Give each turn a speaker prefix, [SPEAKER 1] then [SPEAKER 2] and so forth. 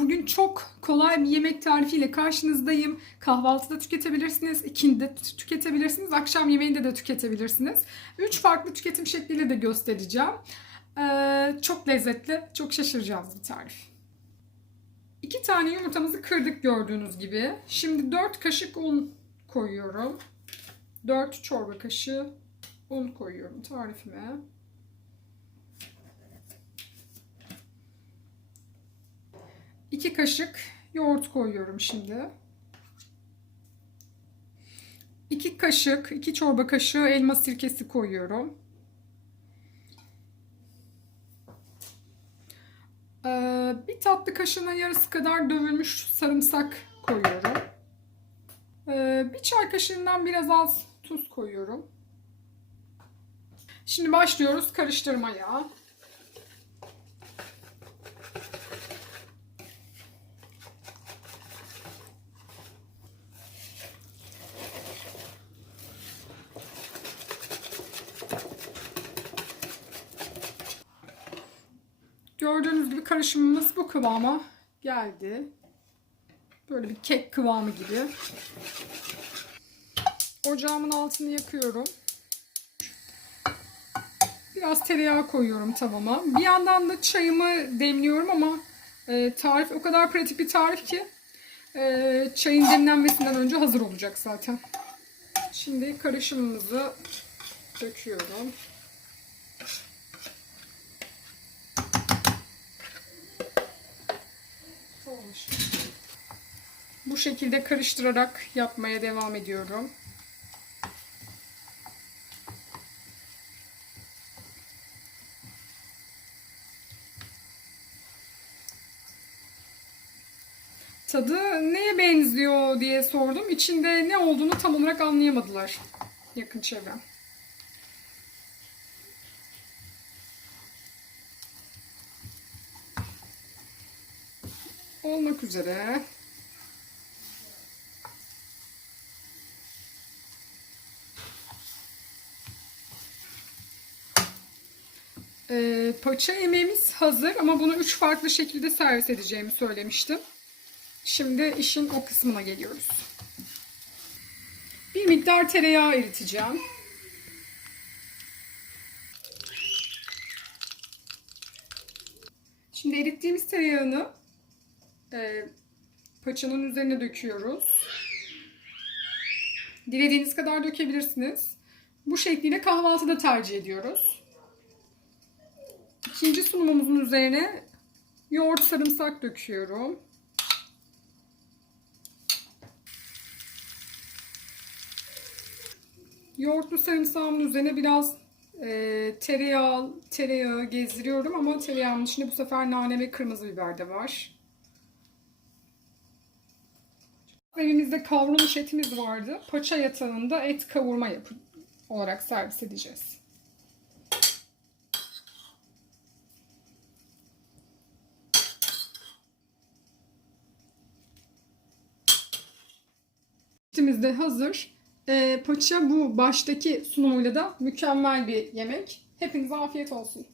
[SPEAKER 1] Bugün çok kolay bir yemek tarifiyle karşınızdayım. Kahvaltıda tüketebilirsiniz, ikindi de tü- tüketebilirsiniz, akşam yemeğinde de tüketebilirsiniz. Üç farklı tüketim şekliyle de göstereceğim. Ee, çok lezzetli, çok şaşıracağınız bir tarif. İki tane yumurtamızı kırdık gördüğünüz gibi. Şimdi 4 kaşık un koyuyorum. 4 çorba kaşığı un koyuyorum tarifime. İki kaşık yoğurt koyuyorum şimdi. İki kaşık, iki çorba kaşığı elma sirkesi koyuyorum. Ee, bir tatlı kaşığına yarısı kadar dövülmüş sarımsak koyuyorum. Ee, bir çay kaşığından biraz az tuz koyuyorum. Şimdi başlıyoruz karıştırmaya. Gördüğünüz gibi karışımımız bu kıvama geldi. Böyle bir kek kıvamı gibi. Ocağımın altını yakıyorum. Biraz tereyağı koyuyorum tavama. Bir yandan da çayımı demliyorum ama e, tarif o kadar pratik bir tarif ki e, çayın demlenmesinden önce hazır olacak zaten. Şimdi karışımımızı döküyorum. Bu şekilde karıştırarak yapmaya devam ediyorum. Tadı neye benziyor diye sordum. İçinde ne olduğunu tam olarak anlayamadılar yakın çevrem. Olmak üzere. Ee, paça yemeğimiz hazır ama bunu üç farklı şekilde servis edeceğimi söylemiştim. Şimdi işin o kısmına geliyoruz. Bir miktar tereyağı eriteceğim. Şimdi erittiğimiz tereyağını e, paçanın üzerine döküyoruz. Dilediğiniz kadar dökebilirsiniz. Bu şekliyle kahvaltıda tercih ediyoruz. İkinci sunumumuzun üzerine yoğurt sarımsak döküyorum. Yoğurtlu sarımsağımın üzerine biraz e, tereyağı, tereyağı gezdiriyorum ama tereyağının içinde bu sefer nane ve kırmızı biber de var. Evimizde kavrulmuş etimiz vardı. Paça yatağında et kavurma yapı olarak servis edeceğiz. Etimiz de hazır. Ee, paça bu baştaki sunumuyla da mükemmel bir yemek. Hepinize afiyet olsun.